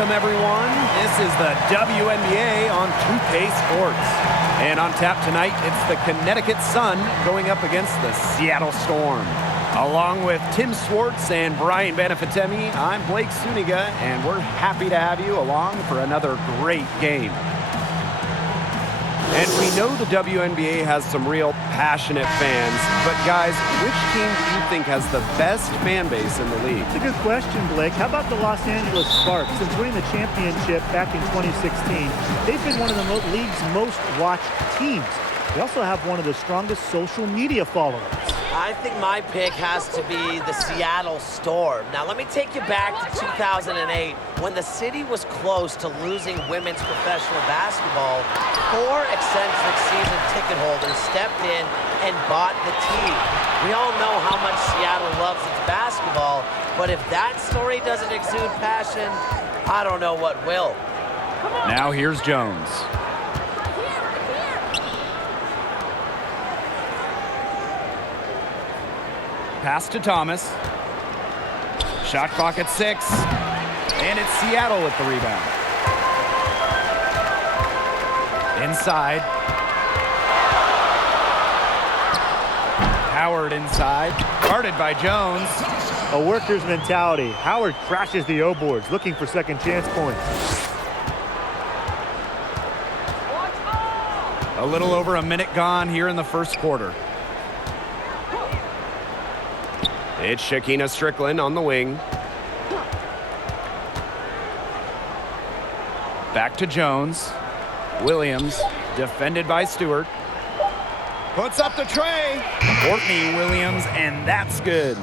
Welcome, everyone. This is the WNBA on 2K Sports. And on tap tonight, it's the Connecticut Sun going up against the Seattle Storm. Along with Tim Swartz and Brian Banafitemi, I'm Blake Suniga, and we're happy to have you along for another great game. And we know the WNBA has some real passionate fans, but guys, which team do you think has the best fan base in the league? It's a good question, Blake. How about the Los Angeles Sparks? Since winning the championship back in 2016, they've been one of the league's most watched teams. They also have one of the strongest social media followings. I think my pick has to be the Seattle Storm. Now, let me take you back to 2008 when the city was close to losing women's professional basketball. 4 eccentric season ticket holders stepped in and bought the team. We all know how much Seattle loves its basketball, but if that story doesn't exude passion, I don't know what will. Now here's Jones. Pass to Thomas. Shot clock at 6. And it's Seattle with the rebound. Inside. Howard inside. Guarded by Jones. A worker's mentality. Howard crashes the O-boards, looking for second chance points. A little over a minute gone here in the first quarter. It's Shakina Strickland on the wing. Back to Jones. Williams, defended by Stewart. Puts up the tray. Courtney Williams, and that's good.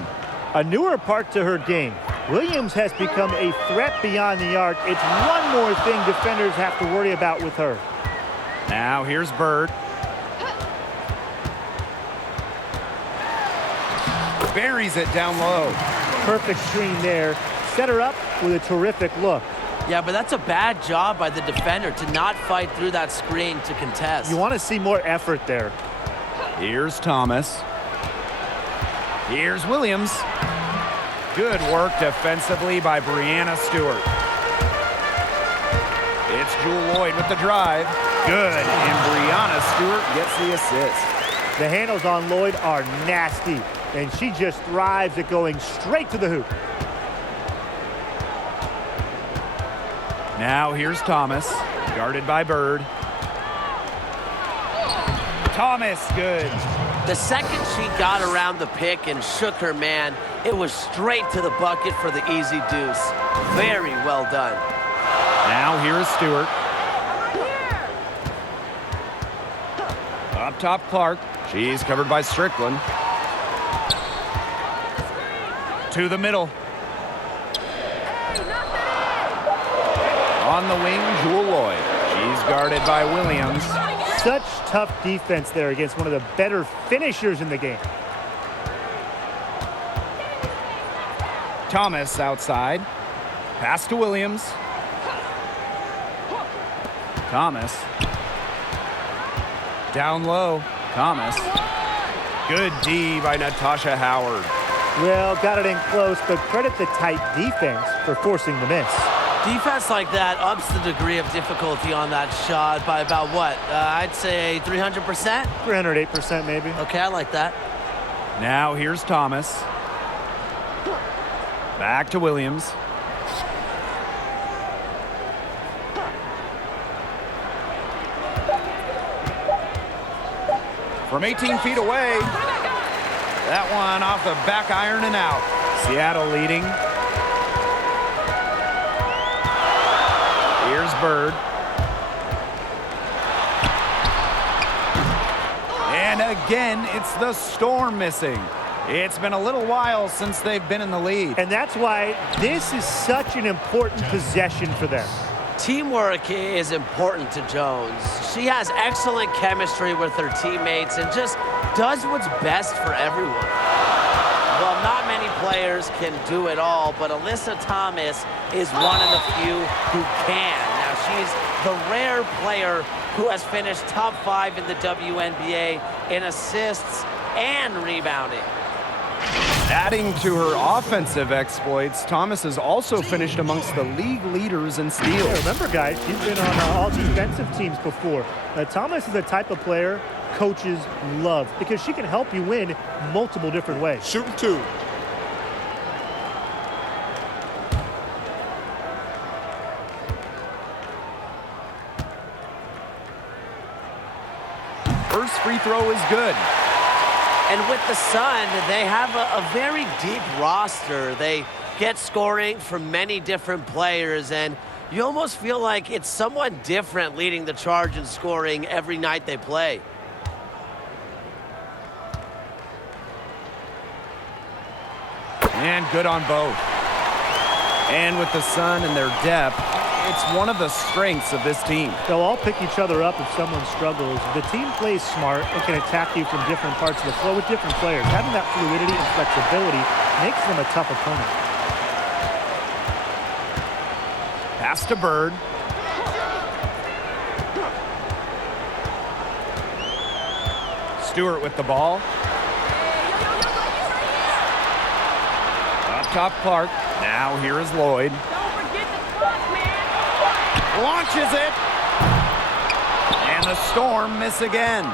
A newer part to her game. Williams has become a threat beyond the arc. It's one more thing defenders have to worry about with her. Now here's Bird. Buries it down low. Perfect screen there. Set her up with a terrific look. Yeah, but that's a bad job by the defender to not fight through that screen to contest. You want to see more effort there. Here's Thomas. Here's Williams. Good work defensively by Brianna Stewart. It's Jewel Lloyd with the drive. Good, and Brianna Stewart gets the assist. The handles on Lloyd are nasty, and she just thrives at going straight to the hoop. Now here's Thomas, guarded by Bird. Thomas, good. The second she got around the pick and shook her man, it was straight to the bucket for the easy deuce. Very well done. Now here's Stewart. Up top, Clark. She's covered by Strickland. To the middle. On the wing, Jewel Lloyd. She's guarded by Williams. Such tough defense there against one of the better finishers in the game. Thomas outside. Pass to Williams. Thomas. Down low. Thomas. Good D by Natasha Howard. Well, got it in close, but credit the tight defense for forcing the miss. Defense like that ups the degree of difficulty on that shot by about what? I'd say 300%? 308% maybe. Okay, I like that. Now here's Thomas. Back to Williams. From 18 feet away. That one off the back iron and out. Seattle leading. Here's Bird. And again, it's the Storm missing. It's been a little while since they've been in the lead. And that's why this is such an important possession for them. Teamwork is important to Jones. She has excellent chemistry with her teammates and just does what's best for everyone. Well, not many players can do it all, but Alyssa Thomas is one of the few who can. Now, she's the rare player who has finished top 5 in the WNBA in assists and rebounding. Adding to her offensive exploits, Thomas has also finished amongst the league leaders in steals. Yeah, remember, guys, she's been on all defensive teams before. Thomas is the type of player coaches love because she can help you win multiple different ways. Shooting two. First free throw is good. And with the Sun, they have a very deep roster. They get scoring from many different players, and you almost feel like it's somewhat different leading the charge in scoring every night they play. And good on both. And with the Sun and their depth, it's one of the strengths of this team. They'll all pick each other up if someone struggles. The team plays smart and can attack you from different parts of the floor with different players. Having that fluidity and flexibility makes them a tough opponent. Pass to Bird. Stewart with the ball. Up top, Clark. Now here is Lloyd. Launches it. And the Storm miss again.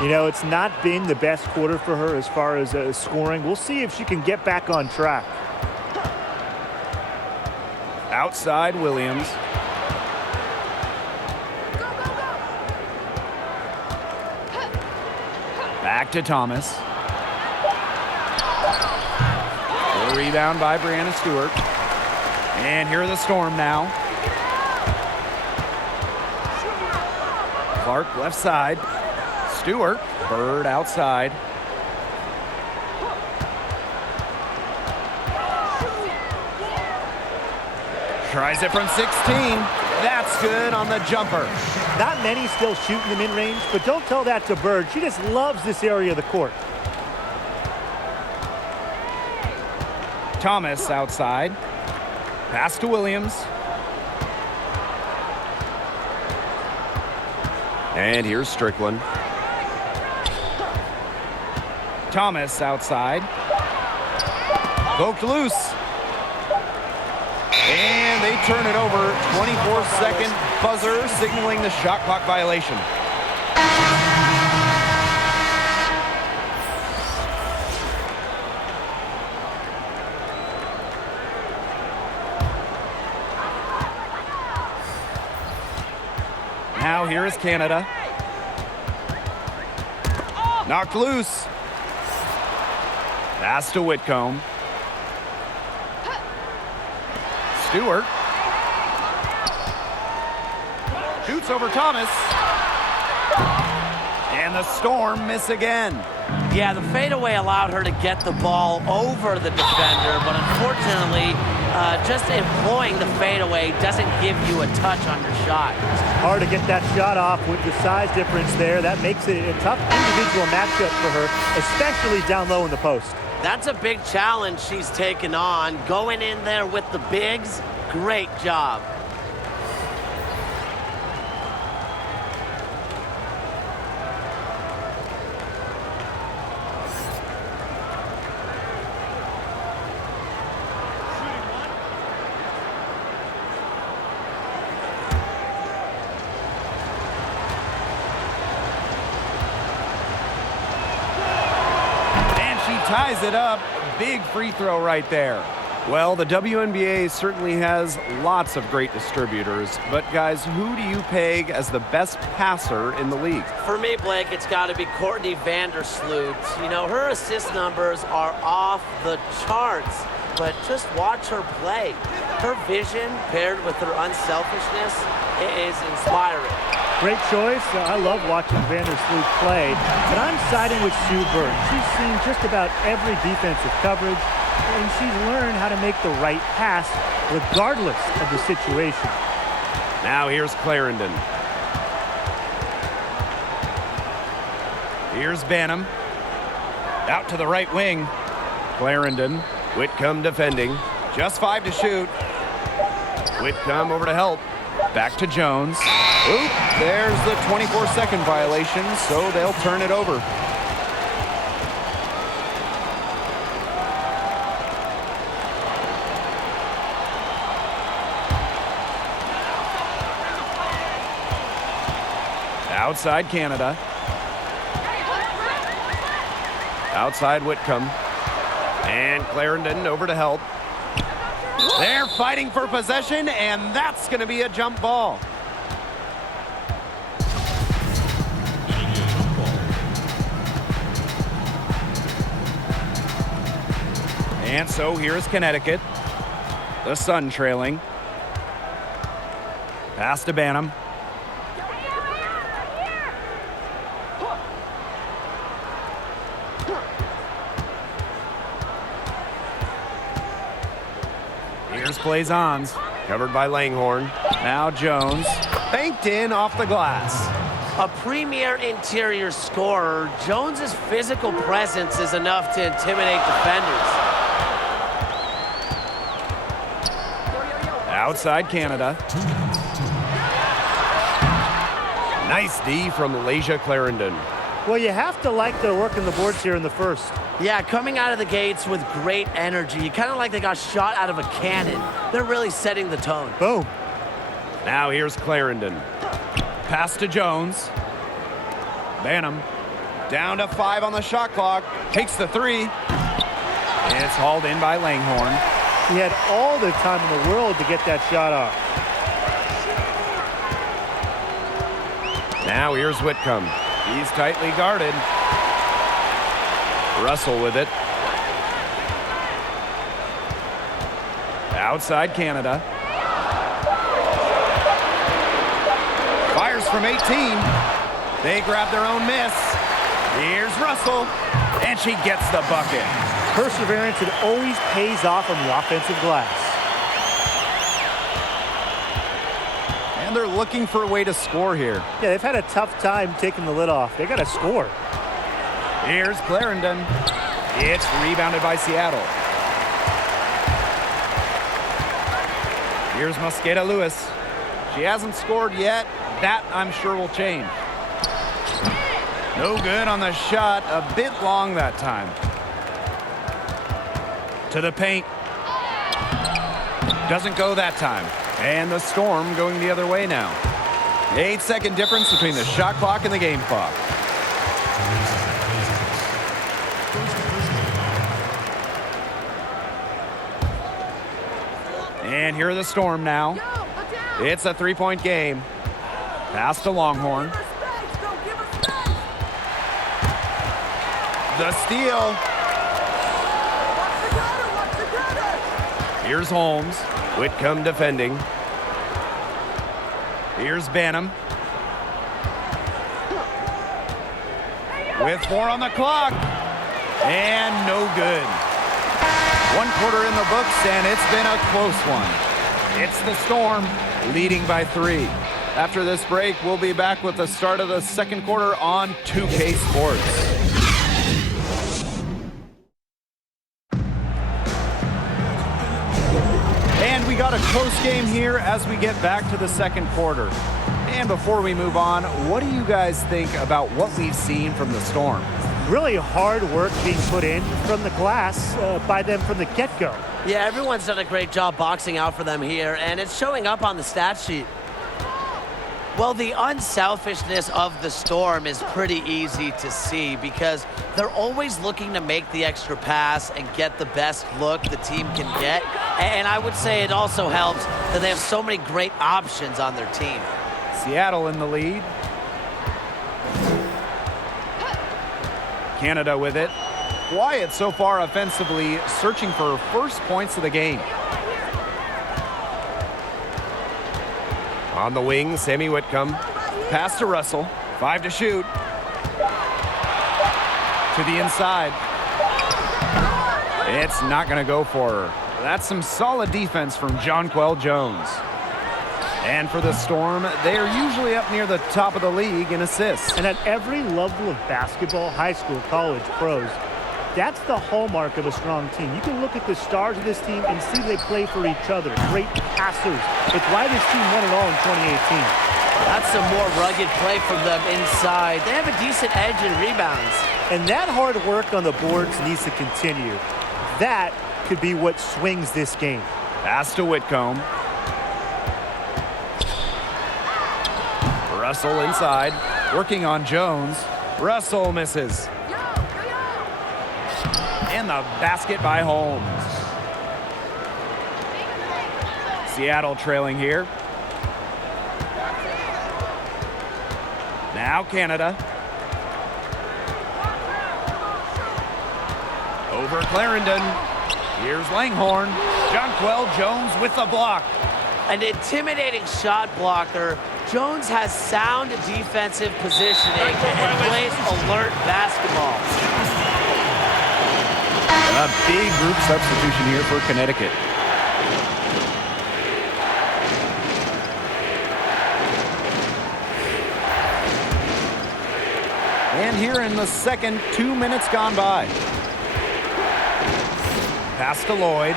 You know, it's not been the best quarter for her as far as scoring. We'll see if she can get back on track. Outside Williams. Back to Thomas. The rebound by Brianna Stewart. And here are the Storm now. Clark left side. Stewart. Bird outside. Tries it from 16. That's good on the jumper. Not many still shooting them in range, but don't tell that to Bird. She just loves this area of the court. Thomas outside. Pass to Williams. And here's Strickland. Thomas outside. Poked loose. And they turn it over. 24-second buzzer signaling the shot clock violation. Now here is Canada. Knocked loose. Pass to Whitcomb. Stewart. Shoots over Thomas. And the Storm miss again. Yeah, the fadeaway allowed her to get the ball over the defender, but unfortunately, just employing the fadeaway doesn't give you a touch on your shot. Hard to get that shot off with the size difference there. That makes it a tough individual matchup for her, especially down low in the post. That's a big challenge she's taken on. Going in there with the bigs, great job. Ties it up. Big free throw right there. Well, the WNBA certainly has lots of great distributors, but guys, who do you peg as the best passer in the league? For me, Blake, it's got to be Courtney Vandersloot. You know, her assist numbers are off the charts, but just watch her play. Her vision paired with her unselfishness is inspiring. Great choice. I love watching Vandersloot play, but I'm siding with Sue Bird. She's seen just about every defensive coverage, and she's learned how to make the right pass regardless of the situation. Now here's Clarendon. Here's Banham. Out to the right wing. Clarendon. Whitcomb defending. Just 5 to shoot. Whitcomb over to help. Back to Jones. Oop, there's the 24-second violation, so they'll turn it over. Outside Canada. Outside Whitcomb. And Clarendon over to help. They're fighting for possession, and that's going to be a jump ball. And so here's Connecticut. The Sun trailing. Pass to Banham. Here's Blazons, covered by Langhorne. Now Jones, banked in off the glass. A premier interior scorer, Jones's physical presence is enough to intimidate defenders. Outside Canada. Nice D from Malaysia Clarendon. Well, you have to like their work in the boards here in the first. Yeah, coming out of the gates with great energy, kind of like they got shot out of a cannon. They're really setting the tone. Boom. Now here's Clarendon. Pass to Jones. Banham. Down to 5 on the shot clock. Takes the 3. It's hauled in by Langhorne. He had all the time in the world to get that shot off. Now here's Whitcomb. He's tightly guarded. Russell with it. Outside Canada. Fires from 18. They grab their own miss. Here's Russell. And she gets the bucket. Perseverance, it always pays off on the offensive glass. And they're looking for a way to score here. Yeah, they've had a tough time taking the lid off. They got to score. Here's Clarendon. It's rebounded by Seattle. Here's Mosqueda Lewis. She hasn't scored yet. That, I'm sure, will change. No good on the shot. A bit long that time. To the paint. Doesn't go that time. And the Storm going the other way now. 8-second difference between the shot clock and the game clock. And here are the Storm now. It's a 3-point game. Pass to Longhorn. The steal. Here's Holmes. Whitcomb defending. Here's Banham. With 4 on the clock. And no good. 1 quarter in the books, and it's been a close one. It's the Storm leading by 3. After this break, we'll be back with the start of the second quarter on 2K Sports. And we got a close game here as we get back to the second quarter. And before we move on, what do you guys think about what we've seen from the Storm? Really hard work being put in from the glass by them from the get-go. Yeah, everyone's done a great job boxing out for them here, and it's showing up on the stat sheet. Well, the unselfishness of the Storm is pretty easy to see because they're always looking to make the extra pass and get the best look the team can get. And I would say it also helps that they have so many great options on their team. Seattle in the lead. Canada with it. Quiet so far offensively, searching for first points of the game. On the wing, Sammy Whitcomb. Pass to Russell. 5 to shoot. To the inside. It's not going to go for her. That's some solid defense from Jonquel Jones. And for the Storm, they are usually up near the top of the league in assists. And at every level of basketball, high school, college, pros, that's the hallmark of a strong team. You can look at the stars of this team and see they play for each other. Great passers. It's why this team won it all in 2018. That's some more rugged play from them inside. They have a decent edge in rebounds. And that hard work on the boards needs to continue. That could be what swings this game. Pass to Whitcomb. Russell inside. Working on Jones. Russell misses. And the basket by Holmes. Seattle trailing here. Now Canada. Over Clarendon. Here's Langhorne. Jonquel Jones with the block. An intimidating shot blocker. Jones has sound defensive positioning and plays alert basketball. A big group substitution here for Connecticut. And here in the second, 2 minutes gone by. Pass to Lloyd.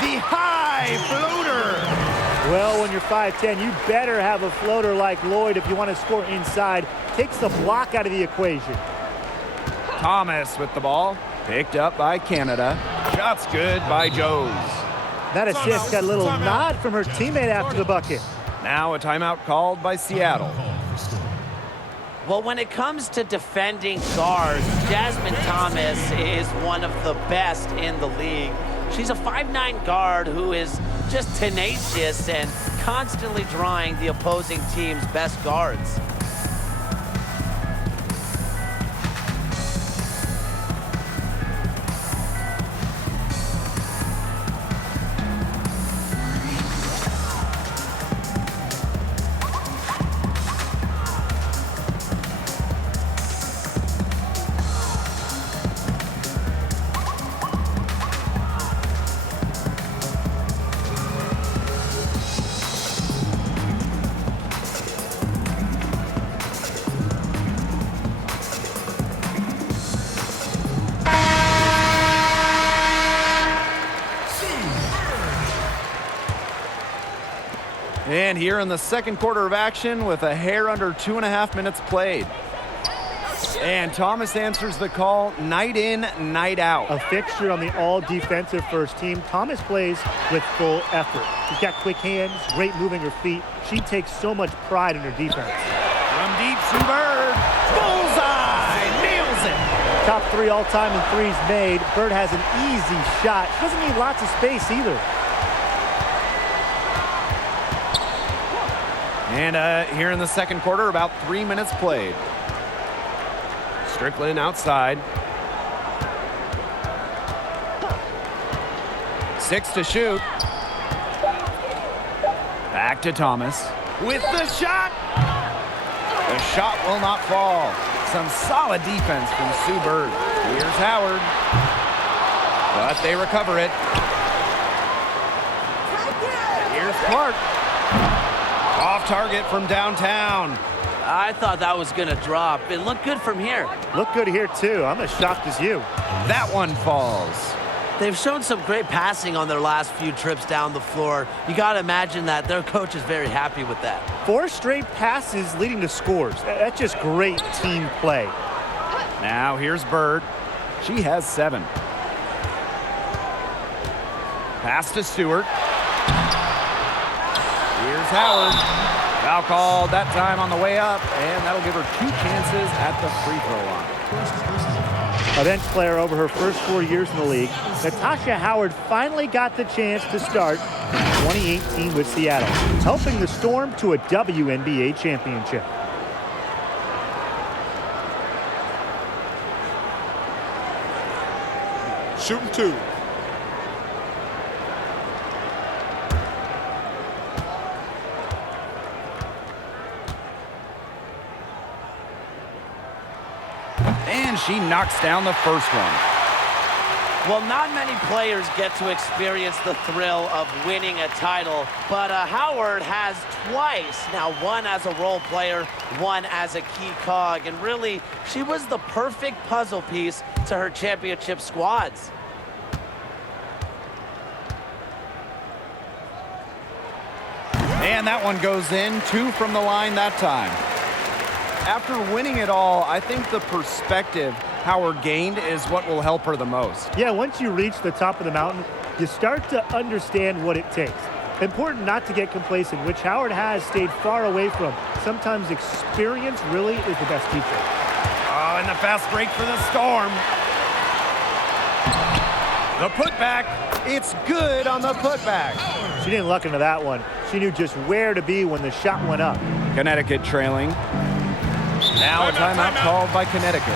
The high floater. Well, when you're 5'10", you better have a floater like Lloyd if you want to score inside. Takes the block out of the equation. Thomas with the ball. Picked up by Canada. Shots good by Jones. That assist got a little nod from her teammate after the bucket. Now a timeout called by Seattle. Well, when it comes to defending guards, Jasmine Thomas is one of the best in the league. She's a 5'9" guard who is just tenacious and constantly drawing the opposing team's best guards. And here in the second quarter of action with a hair under 2.5 minutes played. And Thomas answers the call night in, night out. A fixture on the all-defensive first team. Thomas plays with full effort. She's got quick hands, great moving her feet. She takes so much pride in her defense. From deep, Sue Bird. Bullseye! Nails it! Top 3 all-time in threes made. Bird has an easy shot. She doesn't need lots of space either. And here in the second quarter, about 3 minutes played. Strickland outside. 6 to shoot. Back to Thomas. With the shot! The shot will not fall. Some solid defense from Sue Bird. Here's Howard. But they recover it. Here's Clark. Off target from downtown. I thought that was going to drop. It looked good from here. Look good here, too. I'm as shocked as you. That one falls. They've shown some great passing on their last few trips down the floor. You got to imagine that their coach is very happy with that. 4 straight passes leading to scores. That's just great team play. Now here's Bird. She has 7. Pass to Stewart. Here's Howard. Foul called that time on the way up, and that'll give her 2 chances at the free throw line. A bench player over her first 4 years in the league, Natasha Howard finally got the chance to start in 2018 with Seattle, helping the Storm to a WNBA championship. Shooting 2. And she knocks down the first one. Well, not many players get to experience the thrill of winning a title, but Howard has twice. Now, one as a role player, one as a key cog, and really, she was the perfect puzzle piece to her championship squads. And that one goes in. 2 from the line that time. After winning it all, I think the perspective, Howard gained is what will help her the most. Yeah, once you reach the top of the mountain, you start to understand what it takes. Important not to get complacent, which Howard has stayed far away from. Sometimes experience really is the best teacher. Oh, and the fast break for the Storm. The putback. It's good on the putback. She didn't luck into that one. She knew just where to be when the shot went up. Connecticut trailing. Now a timeout called by Connecticut.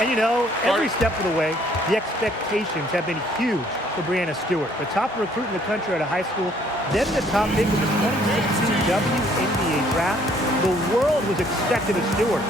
And you know, every step of the way, the expectations have been huge for Breanna Stewart. The top recruit in the country out of high school, then the top pick of the 2016 WNBA draft. The world was expecting of Stewart.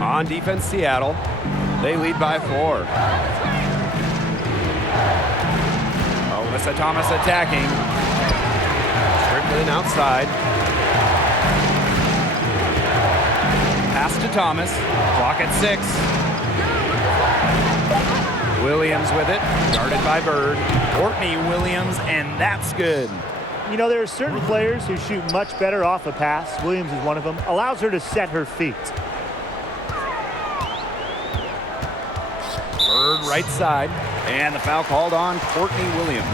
On defense, Seattle. They lead by 4. Alyssa Thomas attacking. Strickland outside. Pass to Thomas. Clock at 6. Williams with it. Guarded by Bird. Courtney Williams, and that's good. You know, there are certain players who shoot much better off a pass. Williams is one of them. Allows her to set her feet. Bird right side, and the foul called on Courtney Williams.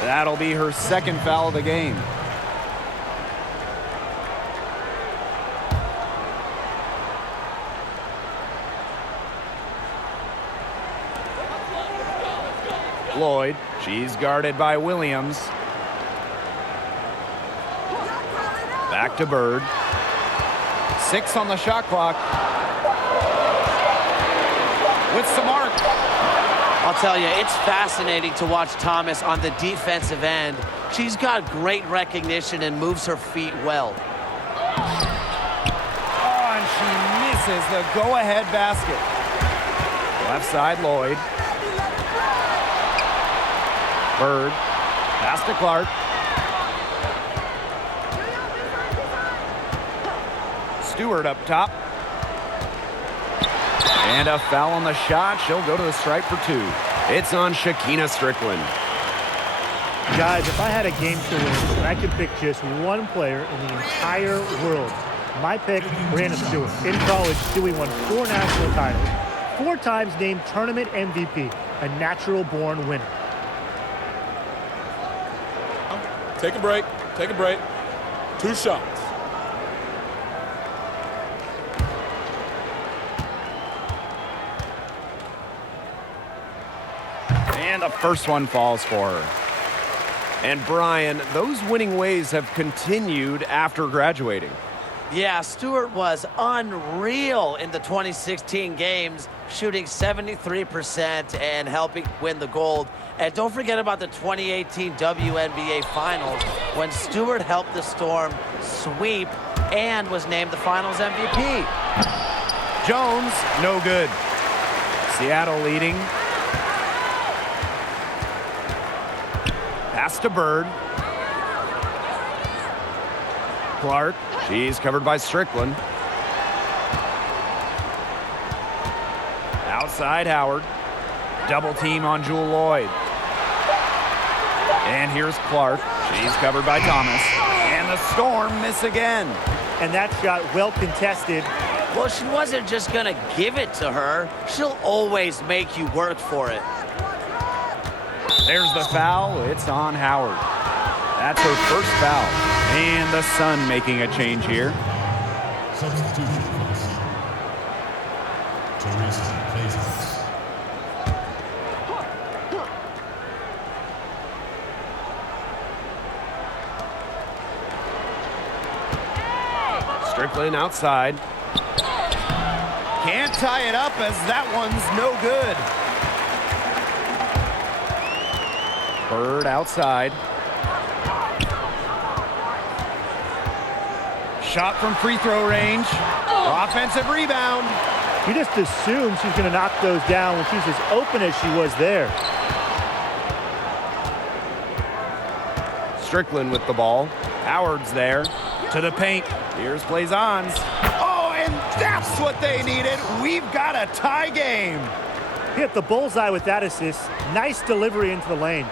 That'll be her second foul of the game. Lloyd, she's guarded by Williams. Back to Bird. 6 on the shot clock. With some mark. I'll tell you, it's fascinating to watch Thomas on the defensive end. She's got great recognition and moves her feet well. Oh, and she misses the go-ahead basket. Left side, Lloyd. Bird. Pass to Clark. Stewart up top. And a foul on the shot. She'll go to the stripe for 2. It's on Shekinna Strickland. Guys, if I had a game to win and I could pick just one player in the entire world, my pick, Breanna Stewart. In college, Stewie won 4 national titles, 4 times named tournament MVP, a natural-born winner. Take a break. Take a break. 2 shots. And the first one falls for her. And Brian, those winning ways have continued after graduating. Yeah, Stewart was unreal in the 2016 games, shooting 73% and helping win the gold. And don't forget about the 2018 WNBA Finals when Stewart helped the Storm sweep and was named the Finals MVP. Jones, no good. Seattle leading. Pass to Bird. Clark, she's covered by Strickland. Outside Howard. Double team on Jewel Lloyd. And here's Clark. She's covered by Thomas. And the Storm miss again. And that shot well contested. Well, she wasn't just going to give it to her. She'll always make you work for it. There's the foul. It's on Howard. That's her first foul. And the Sun making a change here. Substitution for the Sun. Teresa Bezos. Strickland outside. Can't tie it up as that one's no good. Bird outside. Shot from free throw range. Offensive rebound. You just assume she's going to knock those down when she's as open as she was there. Strickland with the ball. Howard's there. To the paint. Here's Blazons. Oh, and that's what they needed. We've got a tie game. Hit the bullseye with that assist. Nice delivery into the lane.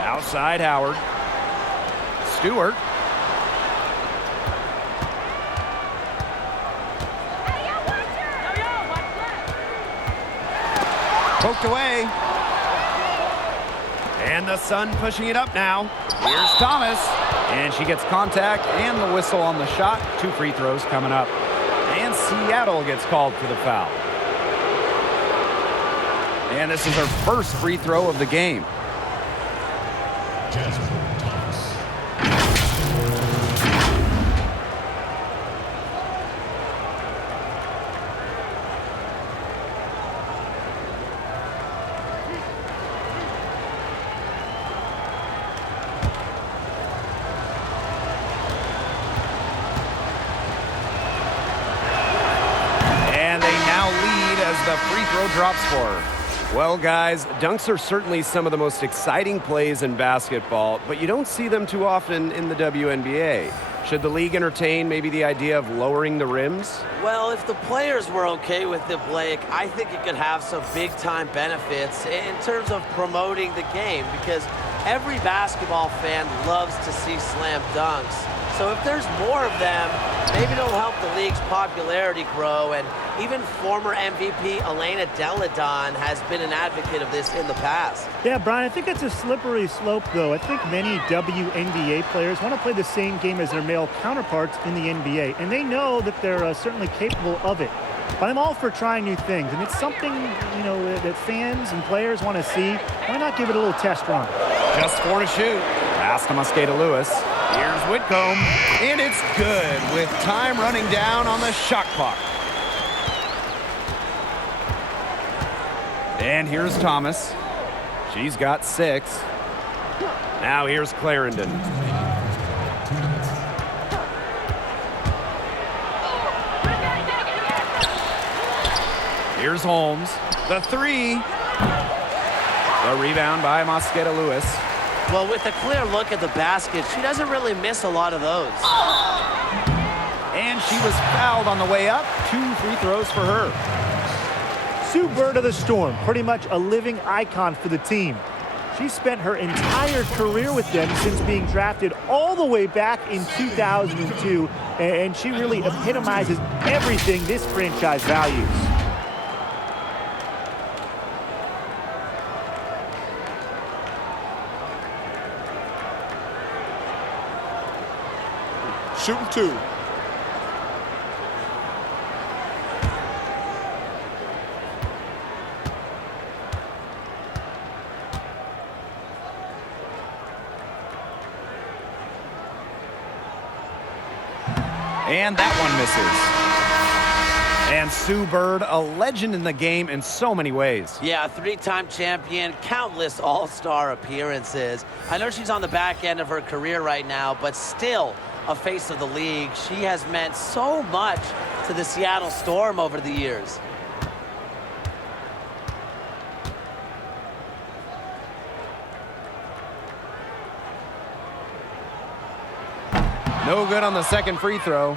Outside Howard. Stewart. Poked away. And the Sun pushing it up now. Here's Thomas. And she gets contact and the whistle on the shot. 2 free throws coming up. And Seattle gets called for the foul. And this is her first free throw of the game. Jasmine Thomas. And they now lead as the free throw drops for her. Well, guys, dunks are certainly some of the most exciting plays in basketball, but you don't see them too often in the WNBA. Should the league entertain maybe the idea of lowering the rims? Well, if the players were okay with it, Blake, I think it could have some big-time benefits in terms of promoting the game, because every basketball fan loves to see slam dunks. So if there's more of them, maybe it'll help the league's popularity grow. And even former MVP Elena Deladon has been an advocate of this in the past. Yeah, Brian, I think it's a slippery slope, though. I think many WNBA players want to play the same game as their male counterparts in the NBA, and they know that they're certainly capable of it. But I'm all for trying new things, and it's something, you know, that fans and players want to see. Why not give it a little test run? Just 4 to shoot. Pass to Mosqueda Lewis. Here's Whitcomb, and it's good with time running down on the shot clock. And here's Thomas. She's got 6. Now here's Clarendon. Here's Holmes. The 3. The rebound by Mosqueda Lewis. Well, with a clear look at the basket, she doesn't really miss a lot of those. And she was fouled on the way up. 2 free throws for her. Sue Bird of the Storm, pretty much a living icon for the team. She spent her entire career with them since being drafted all the way back in 2002, and she really epitomizes everything this franchise values. Shooting 2. And that one misses. And Sue Bird, a legend in the game in so many ways. Yeah, 3-time champion, countless all-star appearances. I know she's on the back end of her career right now, but still a face of the league. She has meant so much to the Seattle Storm over the years. No good on the second free throw.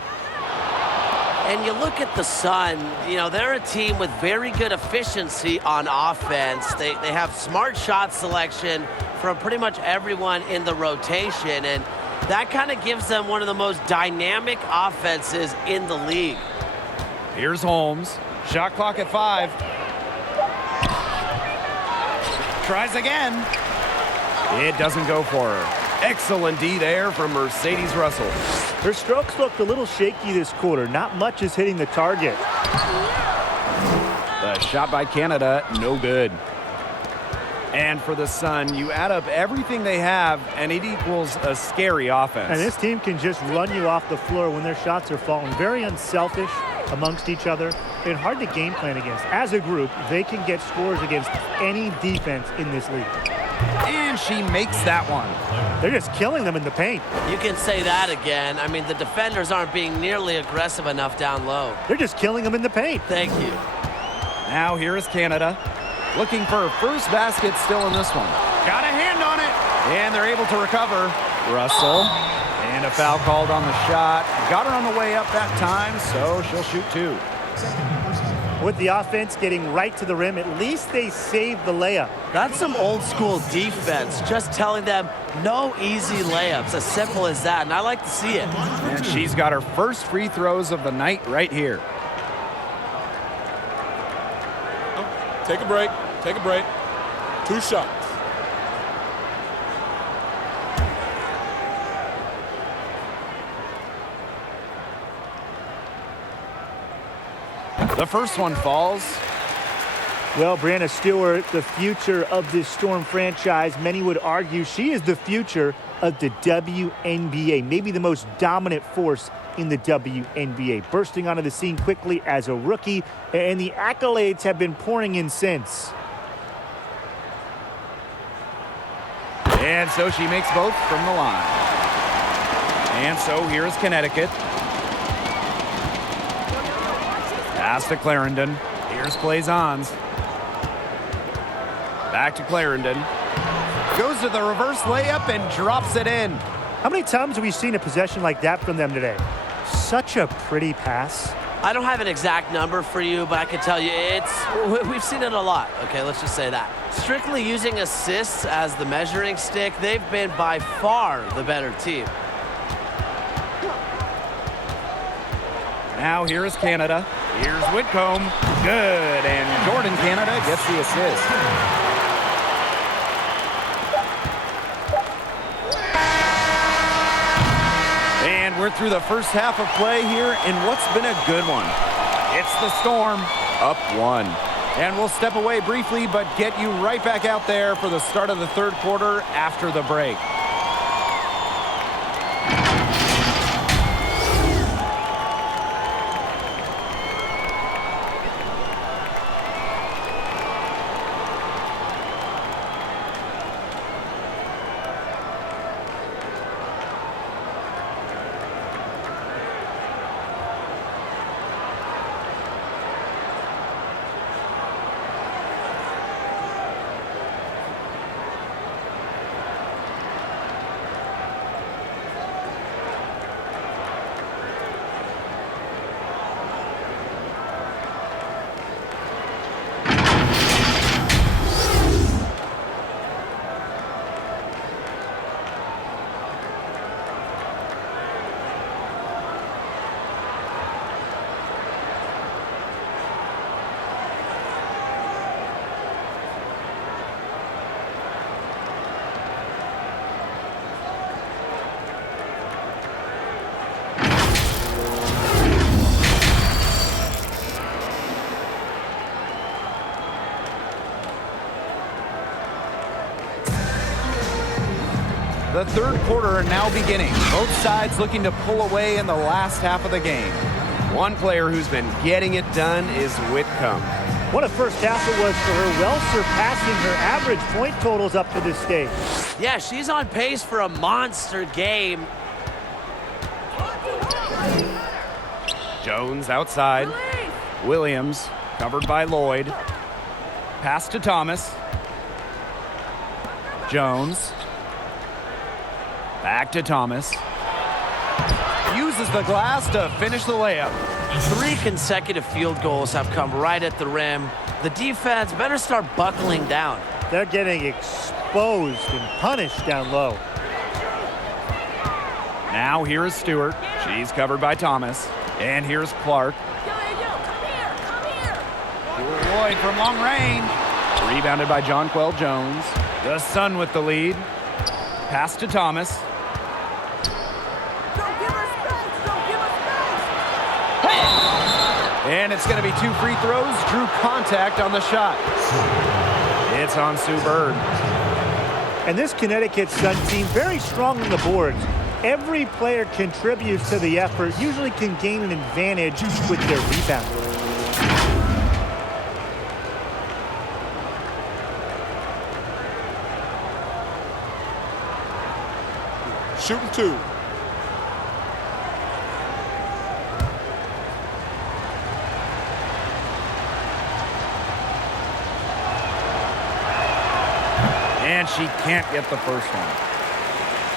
And you look at the Sun, you know, they're a team with very good efficiency on offense. They have smart shot selection from pretty much everyone in the rotation, and that kind of gives them one of the most dynamic offenses in the league. Here's Holmes. Shot clock at 5. Tries again. It doesn't go for her. Excellent D there from Mercedes Russell. Her strokes looked a little shaky this quarter. Not much is hitting the target. The shot by Canada, no good. And for the Sun, you add up everything they have, and it equals a scary offense. And this team can just run you off the floor when their shots are falling. Very unselfish amongst each other and hard to game plan against. As a group, they can get scores against any defense in this league. And she makes that one. They're just killing them in the paint. You can say that again. I mean, the defenders aren't being nearly aggressive enough down low. They're just killing them in the paint. Thank you. Now here is Canada. Looking for her first basket still in this one. Got a hand on it. And they're able to recover. Russell. And a foul called on the shot. Got her on the way up that time, so she'll shoot two. With the offense getting right to the rim, at least they saved the layup. That's some old school defense. Just telling them no easy layups. As simple as that. And I like to see it. And she's got her first free throws of the night right here. Take a break. Take a break. 2 shots. The first one falls. Well, Brianna Stewart, the future of this Storm franchise, many would argue she is the future of the WNBA, maybe the most dominant force in the WNBA, bursting onto the scene quickly as a rookie, and the accolades have been pouring in since. And so she makes both from the line. And so here's Connecticut. Pass to Clarendon. Here's Plaisance. Back to Clarendon. Goes to the reverse layup and drops it in. How many times have we seen a possession like that from them today? Such a pretty pass. I don't have an exact number for you, but I can tell you we've seen it a lot. Okay, let's just say that. Strictly using assists as the measuring stick, they've been by far the better team. Now here is Canada. Here's Whitcomb. Good. And Jordan Canada gets the assist. And we're through the first half of play here in what's been a good one. It's the Storm up 1. And we'll step away briefly, but get you right back out there for the start of the third quarter after the break. The third quarter now beginning. Both sides looking to pull away in the last half of the game. One player who's been getting it done is Whitcomb. What a first half it was for her, well surpassing her average point totals up to this stage. Yeah, she's on pace for a monster game. Jones outside. Williams covered by Lloyd. Pass to Thomas. Jones. Back to Thomas. Uses the glass to finish the layup. 3 consecutive field goals have come right at the rim. The defense better start buckling down. They're getting exposed and punished down low. Now here is Stewart. She's covered by Thomas. And here's Clark. Lloyd from long range. Rebounded by Jonquel Jones. The Sun with the lead. Pass to Thomas. Don't give her space! Don't give her space! And it's going to be 2 free throws. Drew contact on the shot. It's on Sue Bird. And this Connecticut Sun team, very strong on the boards. Every player contributes to the effort, usually can gain an advantage with their rebound. Shooting 2. And she can't get the first one.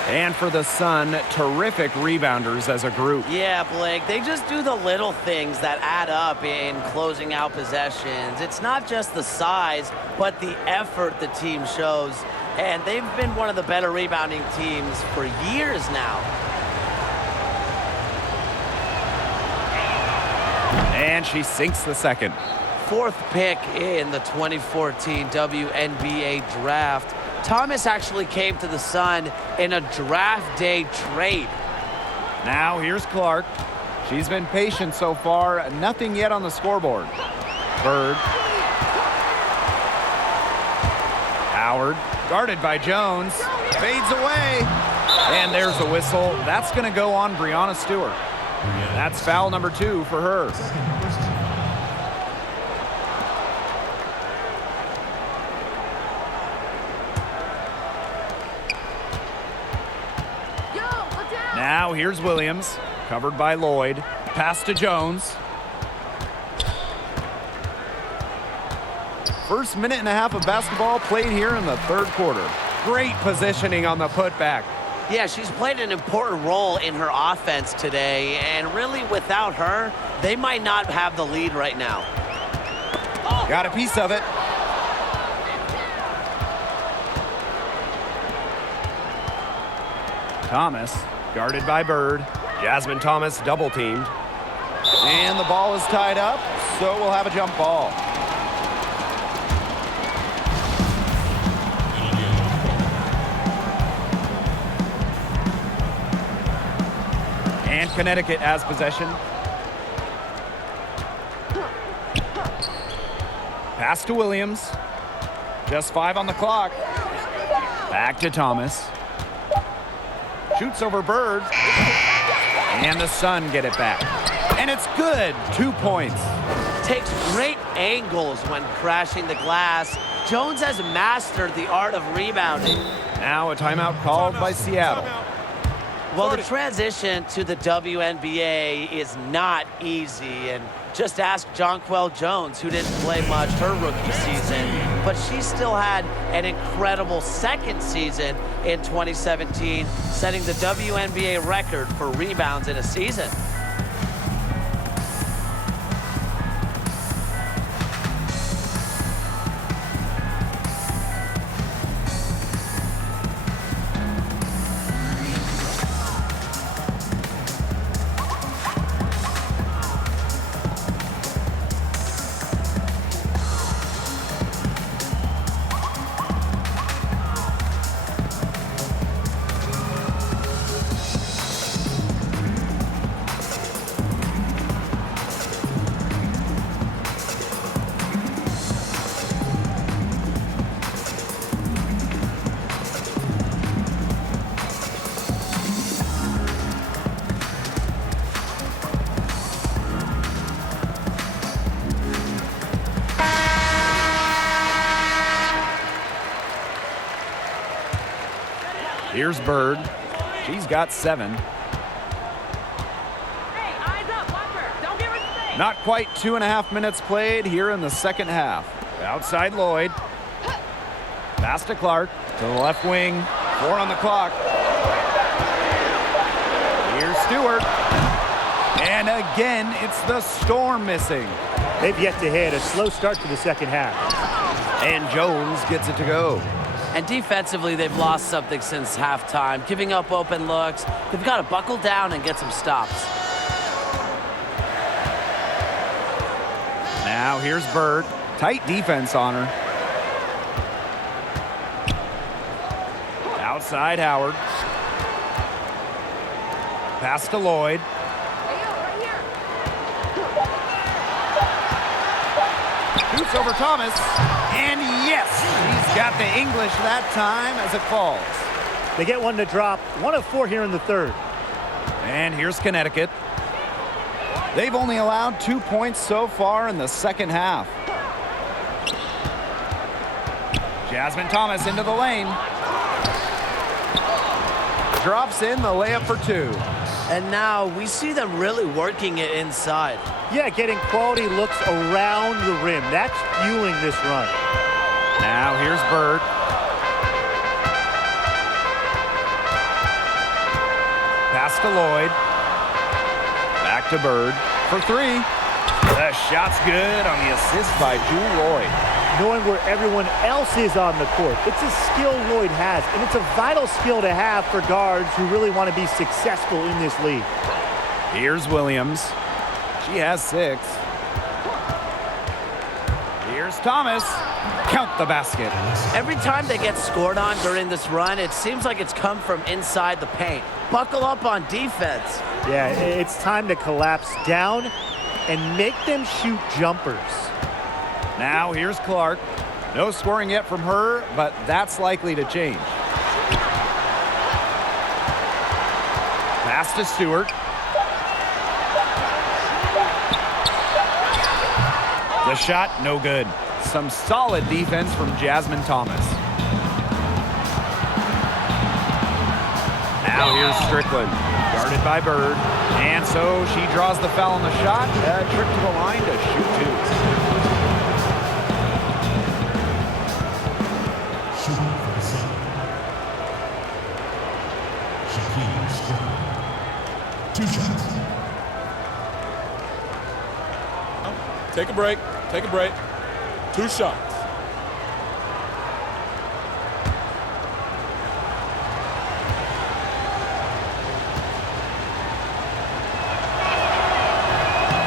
And for the Sun, terrific rebounders as a group. Yeah, Blake, they just do the little things that add up in closing out possessions. It's not just the size, but the effort the team shows. And they've been one of the better rebounding teams for years now. And she sinks the second. 4th pick in the 2014 WNBA draft. Thomas actually came to the Sun in a draft day trade. Now here's Clark. She's been patient so far. Nothing yet on the scoreboard. Bird. Howard. Guarded by Jones. Fades away. And there's a whistle. That's going to go on Breanna Stewart. That's foul number 2 for her. Now here's Williams, covered by Lloyd. Pass to Jones. First minute and a half of basketball played here in the 3rd quarter. Great positioning on the putback. Yeah, she's played an important role in her offense today, and really without her, they might not have the lead right now. Got a piece of it. Thomas. Guarded by Bird. Jasmine Thomas double teamed. And the ball is tied up, so we'll have a jump ball. And Connecticut has possession. Pass to Williams. Just 5 on the clock. Back to Thomas. Shoots over Bird. And the Sun get it back. And it's good. 2 points. Takes great angles when crashing the glass. Jones has mastered the art of rebounding. Now a timeout called by Seattle. Well, the transition to the WNBA is not easy, and just ask Jonquel Jones, who didn't play much her rookie season, but she still had an incredible second season in 2017, setting the WNBA record for rebounds in a season. Here's Bird. She's got 7. Hey, eyes up, watch her. Don't give her space. Not quite 2.5 minutes played here in the second half. Outside Lloyd. Pass to Clark. To the left wing. 4 on the clock. Here's Stewart. And again, it's the Storm missing. They've yet to hit. A slow start to the second half. And Jones gets it to go. And defensively, they've lost something since halftime, giving up open looks. They've got to buckle down and get some stops. Now here's Bird. Tight defense on her. Outside Howard. Pass to Lloyd. Right here. Shoots over Thomas. And yes, he's got the English that time as it falls. They get one to drop. 1 of 4 here in the third. And here's Connecticut. They've only allowed 2 points so far in the second half. Jasmine Thomas into the lane. Drops in the layup for 2. And now we see them really working it inside. Yeah, getting quality looks around the rim. That's fueling this run. Now here's Bird. Pass to Lloyd. Back to Bird for 3. The shot's good on the assist by Jewel Lloyd. Knowing where everyone else is on the court. It's a skill Lloyd has, and it's a vital skill to have for guards who really want to be successful in this league. Here's Williams. She has 6. Here's Thomas. Count the basket. Every time they get scored on during this run, it seems like it's come from inside the paint. Buckle up on defense. Yeah, it's time to collapse down and make them shoot jumpers. Now here's Clark. No scoring yet from her, but that's likely to change. Pass to Stewart. The shot, no good. Some solid defense from Jasmine Thomas. Now here's Strickland. Guarded by Bird. And so she draws the foul on the shot. A trip to the line to shoot 2. Shooting for the Sun. Shaquille Strickland. 2 shots. Take a break. Take a break. 2 shots.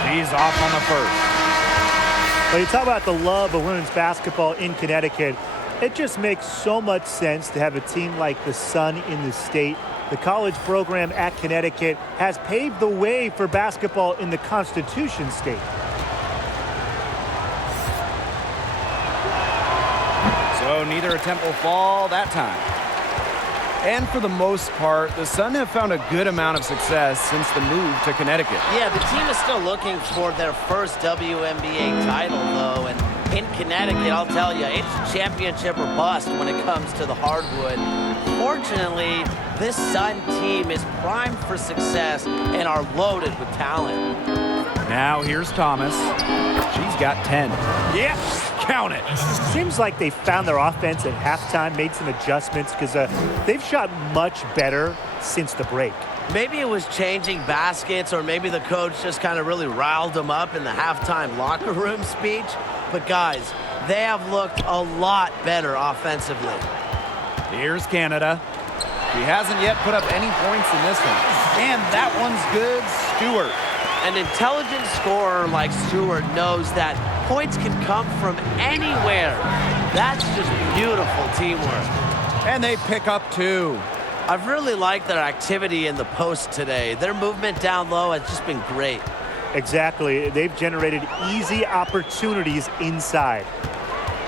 She's off on the first. But you talk about the love of women's basketball in Connecticut. It just makes so much sense to have a team like the Sun in the state. The college program at Connecticut has paved the way for basketball in the Constitution state. So neither attempt will fall that time. And for the most part, the Sun have found a good amount of success since the move to Connecticut. Yeah, the team is still looking for their first WNBA title, though. And in Connecticut, I'll tell you, it's championship or bust when it comes to the hardwood. Fortunately, this Sun team is primed for success and are loaded with talent. Now here's Thomas. She's got 10. Yep, count it. Seems like they found their offense at halftime, made some adjustments because they've shot much better since the break. Maybe it was changing baskets, or maybe the coach just kind of really riled them up in the halftime locker room speech. But guys, they have looked a lot better offensively. Here's Canada. She hasn't yet put up any points in this one. And that one's good. Stewart. An intelligent scorer like Stewart knows that points can come from anywhere. That's just beautiful teamwork. And they pick up 2. I've really liked their activity in the post today. Their movement down low has just been great. Exactly. They've generated easy opportunities inside.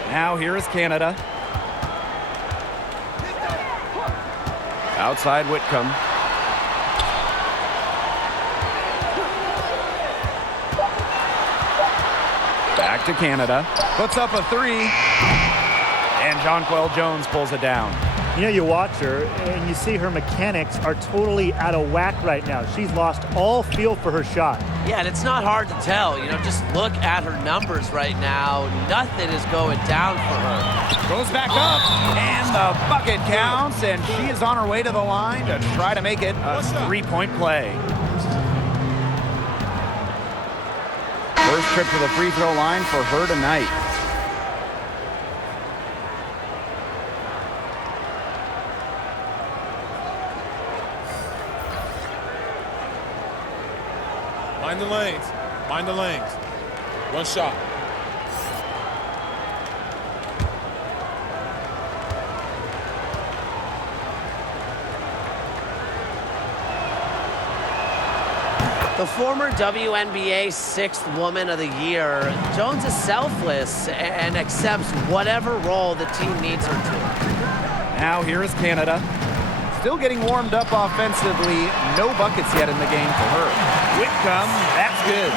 Now here is Canada. Outside Whitcomb. Back to Canada. Puts up a 3. And Jonquel Jones pulls it down. You know, you watch her and you see her mechanics are totally out of whack right now. She's lost all feel for her shot. Yeah, and it's not hard to tell. You know, just look at her numbers right now. Nothing is going down for her. Goes back up, and the bucket counts, and she is on her way to the line to try to make it a 3-point play. First trip to the free throw line for her tonight. Mind the lanes. Mind the lanes. 1 shot. The former WNBA 6th Woman of the Year, Jones is selfless and accepts whatever role the team needs her to. Now here is Canada. Still getting warmed up offensively. No buckets yet in the game for her. Whitcomb, that's good.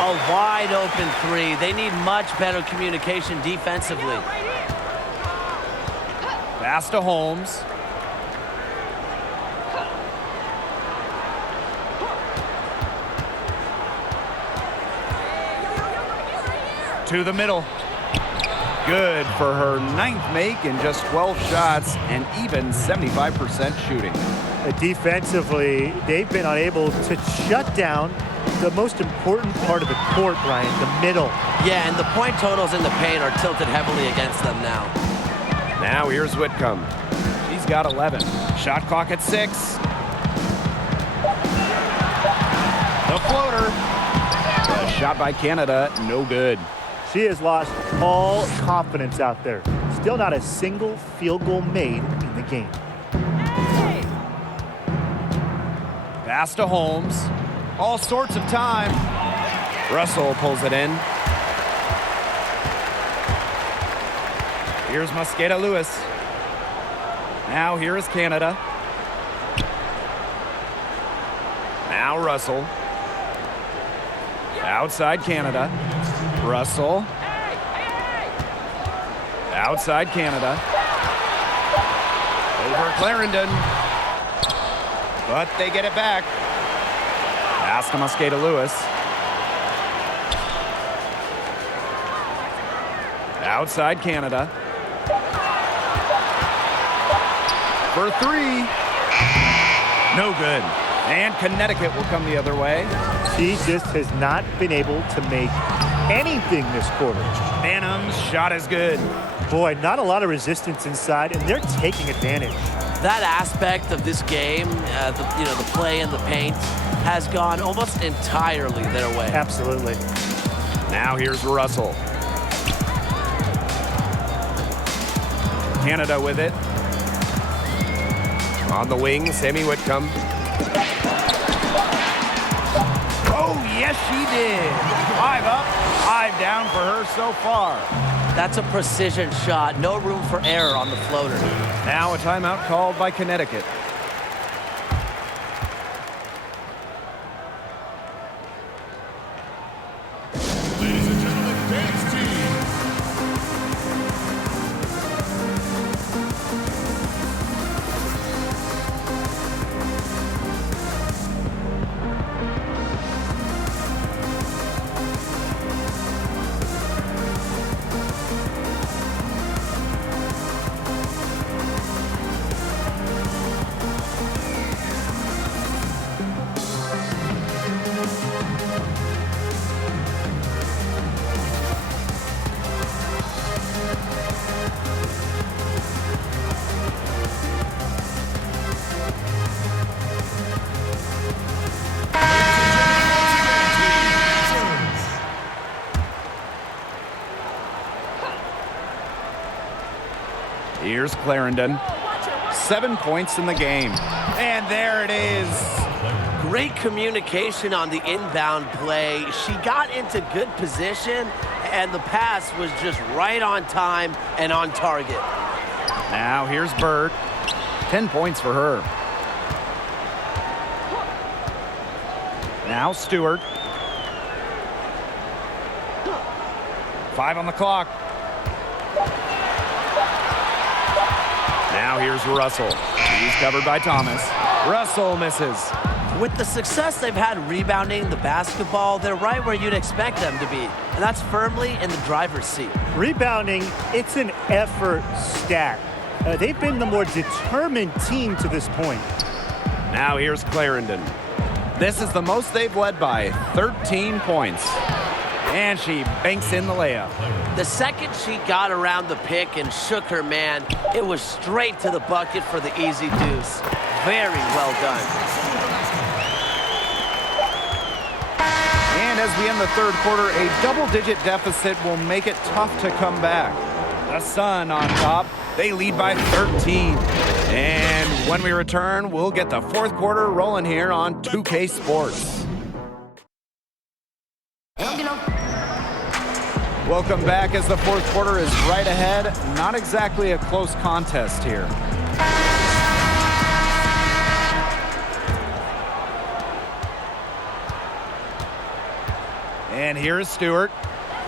A wide open three. They need much better communication defensively. Pass to Holmes. To the middle. Good for her 9th make in just 12 shots and even 75% shooting. Defensively, they've been unable to shut down the most important part of the court, Brian, the middle. Yeah, and the point totals in the paint are tilted heavily against them now. Now here's Whitcomb. She's got 11. Shot clock at 6. The floater. A shot by Canada, no good. She has lost all confidence out there. Still not a single field goal made in the game. Pass to Holmes. All sorts of time. Russell pulls it in. Here's Mosqueda Lewis. Now here is Canada. Now Russell. Outside Canada. Russell. Outside Canada. Over Clarendon. But they get it back. Pass to Mosqueda Lewis. Outside Canada. For 3. No good. And Connecticut will come the other way. She just has not been able to make anything this quarter. Bannum's shot is good. Boy, not a lot of resistance inside, and they're taking advantage. That aspect of this game, the play in the paint, has gone almost entirely their way. Absolutely. Now here's Russell. Canada with it. On the wing, Sammy Whitcomb. Oh, yes, she did. 5 up, 5 down for her so far. That's a precision shot. No room for error on the floater. Now a timeout called by Connecticut. Ladies and gentlemen, dance team. Here's Clarendon. 7 points in the game. And there it is. Great communication on the inbound play. She got into good position, and the pass was just right on time and on target. Now here's Bird. 10 points for her. Now Stewart. 5 on the clock. Now here's Russell. He's covered by Thomas. Russell misses. With the success they've had rebounding the basketball, they're right where you'd expect them to be, and that's firmly in the driver's seat. Rebounding, it's an effort stat. They've been the more determined team to this point. Now here's Clarendon. This is the most they've led by, 13 points. And she banks in the layup. The second she got around the pick and shook her man, it was straight to the bucket for the easy deuce. Very well done. And as we end the third quarter, a double-digit deficit will make it tough to come back. The Sun on top. They lead by 13. And when we return, we'll get the fourth quarter rolling here on 2K Sports. Welcome back as the fourth quarter is right ahead. Not exactly a close contest here. And here's Stewart.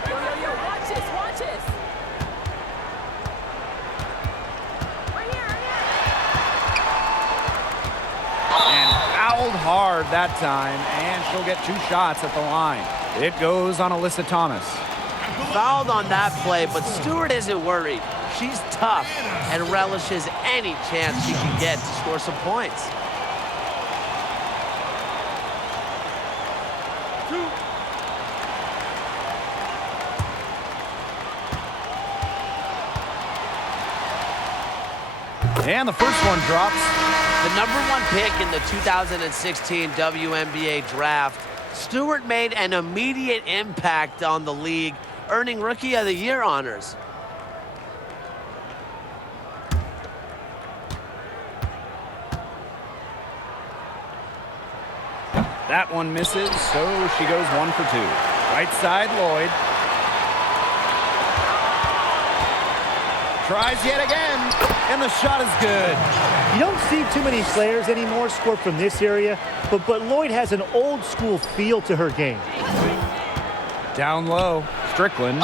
Yo, watch this, watch this. Right here. And fouled hard that time, and she'll get 2 shots at the line. It goes on Alyssa Thomas. Fouled on that play, but Stewart isn't worried. She's tough and relishes any chance she can get to score some points. And the first one drops. The #1 pick in the 2016 WNBA draft, Stewart made an immediate impact on the league, earning Rookie of the Year honors. That one misses, so she goes 1 for 2. Right side, Lloyd. Tries yet again, and the shot is good. You don't see too many players anymore score from this area, but Lloyd has an old school feel to her game. Down low, Strickland.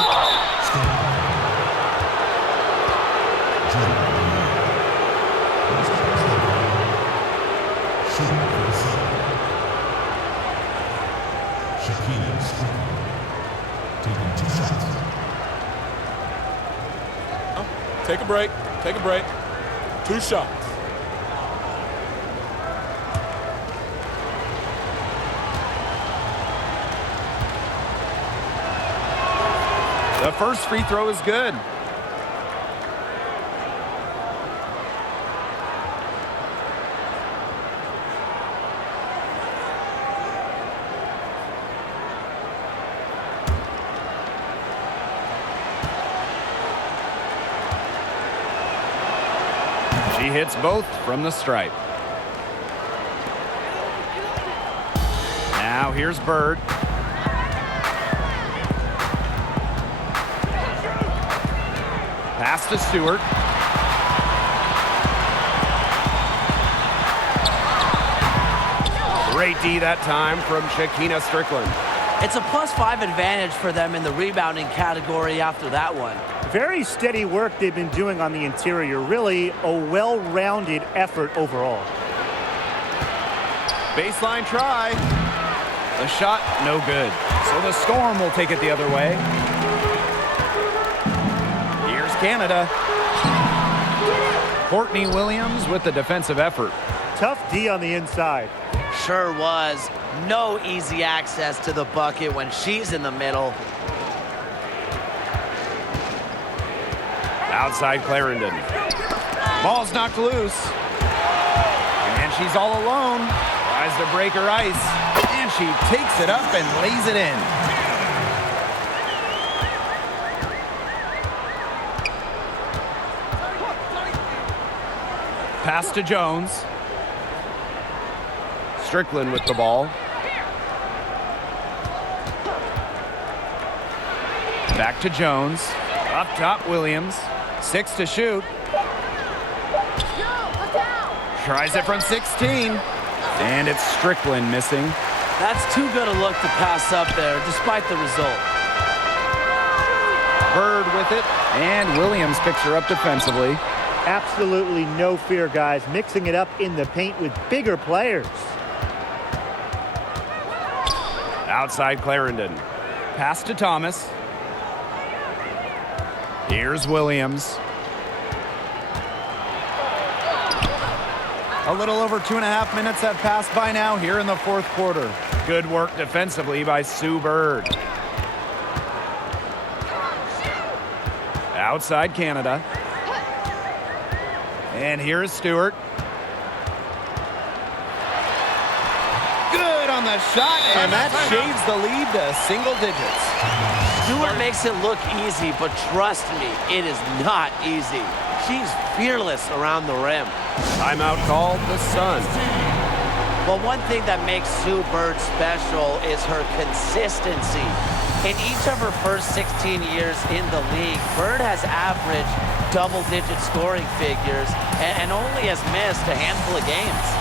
Take a break. Take a break. 2 shots. The first free throw is good. She hits both from the stripe. Now here's Bird. Pass to Stewart. Great D that time from Shakina Strickland. It's a +5 advantage for them in the rebounding category after that one. Very steady work they've been doing on the interior. Really a well-rounded effort overall. Baseline try. The shot, no good. So the Storm will take it the other way. Here's Canada. Courtney Williams with the defensive effort. Tough D on the inside. Sure was. No easy access to the bucket when she's in the middle. Outside Clarendon. Ball's knocked loose. And she's all alone. Tries to break her ice. And she takes it up and lays it in. Pass to Jones. Strickland with the ball. Back to Jones. Up top, Williams. 6 to shoot. Tries it from 16. And it's Strickland missing. That's too good a look to pass up there, despite the result. Bird with it. And Williams picks her up defensively. Absolutely no fear, guys. Mixing it up in the paint with bigger players. Outside Clarendon. Pass to Thomas. Here's Williams. A little over 2.5 minutes have passed by now here in the fourth quarter. Good work defensively by Sue Bird. Outside Canada. And here's Stewart. Good on the shot, and that shaves the lead to single digits. Stewart makes it look easy, but trust me, it is not easy. She's fearless around the rim. Timeout called the Sun. Well, one thing that makes Sue Bird special is her consistency. In each of her first 16 years in the league, Bird has averaged double-digit scoring figures and only has missed a handful of games.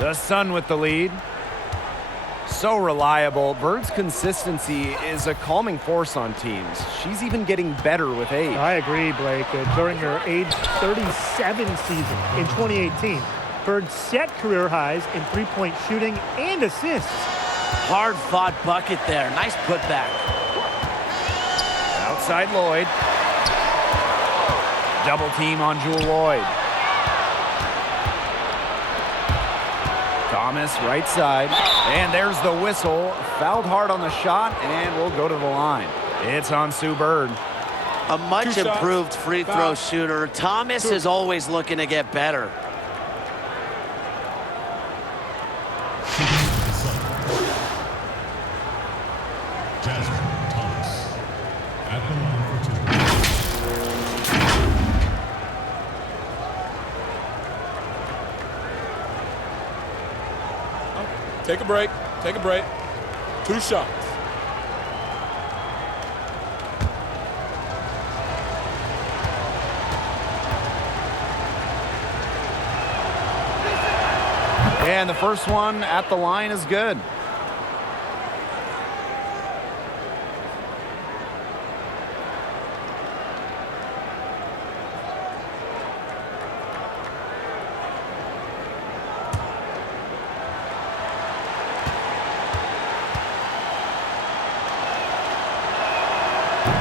The Sun with the lead. So reliable. Bird's consistency is a calming force on teams. She's even getting better with age. I agree, Blake. During her age 37 season in 2018, Bird set career highs in three-point shooting and assists. Hard-fought bucket there. Nice putback. Outside Lloyd. Double team on Jewel Lloyd. Thomas, right side, and there's the whistle. Fouled hard on the shot, and we'll go to the line. It's on Sue Bird. A much improved free throw shooter. Thomas is always looking to get better. Jasmine Thomas at the line for two. Take a break. Take a break. 2 shots. And the first one at the line is good.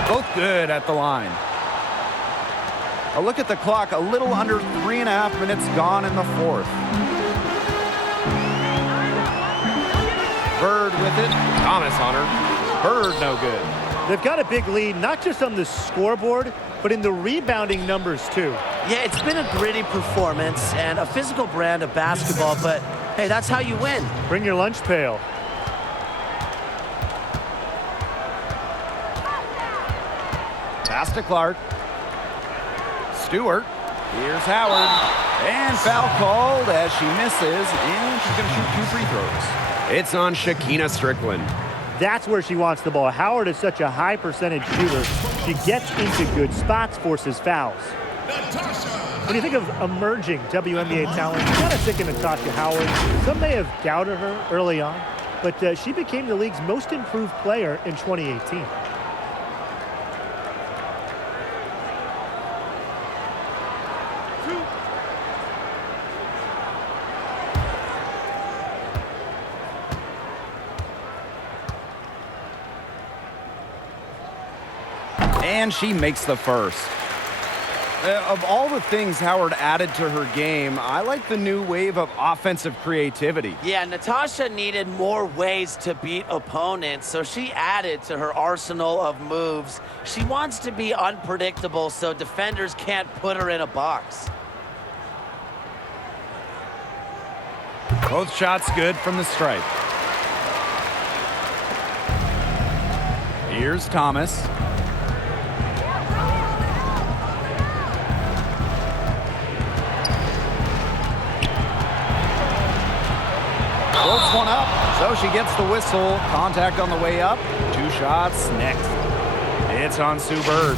Both good at the line. A look at the clock, a little under 3.5 minutes gone in the fourth. Bird with it. Thomas on her. Bird no good. They've got a big lead, not just on the scoreboard, but in the rebounding numbers, too. Yeah, it's been a gritty performance and a physical brand of basketball, but hey, that's how you win. Bring your lunch pail. Pass to Clark. Stewart. Here's Howard. And foul called as she misses, and she's going to shoot 2 free throws. It's on Shakina Strickland. That's where she wants the ball. Howard is such a high percentage shooter. She gets into good spots, forces fouls. When you think of emerging WNBA talent, you got to think of Natasha Howard. Some may have doubted her early on, but she became the league's most improved player in 2018. And she makes the first. Of all the things Howard added to her game, I like the new wave of offensive creativity. Yeah, Natasha needed more ways to beat opponents, so she added to her arsenal of moves. She wants to be unpredictable so defenders can't put her in a box. Both shots good from the stripe. Here's Thomas. Floats one up, so she gets the whistle. Contact on the way up. 2 shots next. It's on Sue Bird.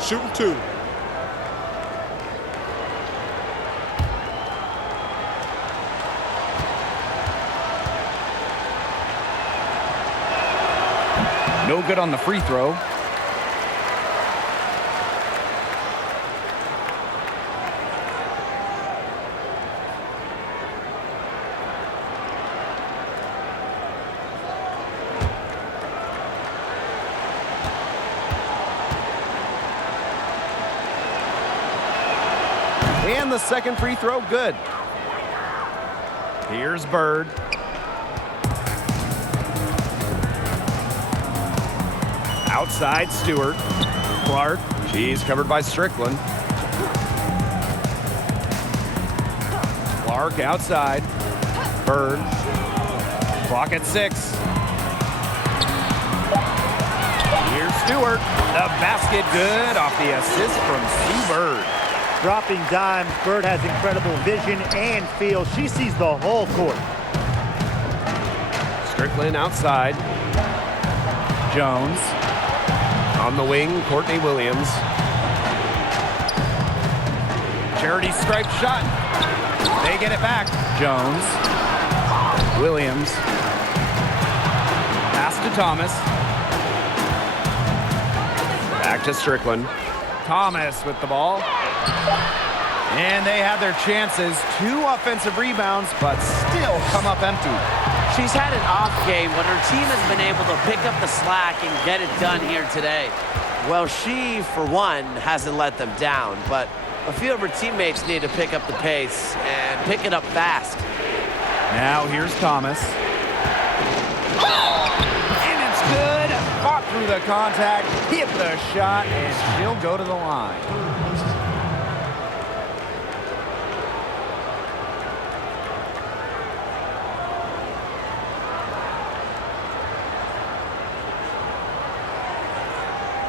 Shooting 2. No good on the free throw. And the second free throw, good. Here's Bird. Outside, Stewart. Clark. She's covered by Strickland. Clark outside. Bird. Clock at 6. Here's Stewart. The basket good off the assist from Sue Bird. Dropping dimes, Bird has incredible vision and feel. She sees the whole court. Strickland outside. Jones. On the wing, Courtney Williams. Charity stripe shot. They get it back. Jones. Williams. Pass to Thomas. Back to Strickland. Thomas with the ball. And they had their chances. 2 offensive rebounds, but still come up empty. She's had an off game, but her team has been able to pick up the slack and get it done here today. Well, she, for one, hasn't let them down, but a few of her teammates need to pick up the pace and pick it up fast. Now here's Thomas. And it's good. Fought through the contact, hit the shot, and she'll go to the line.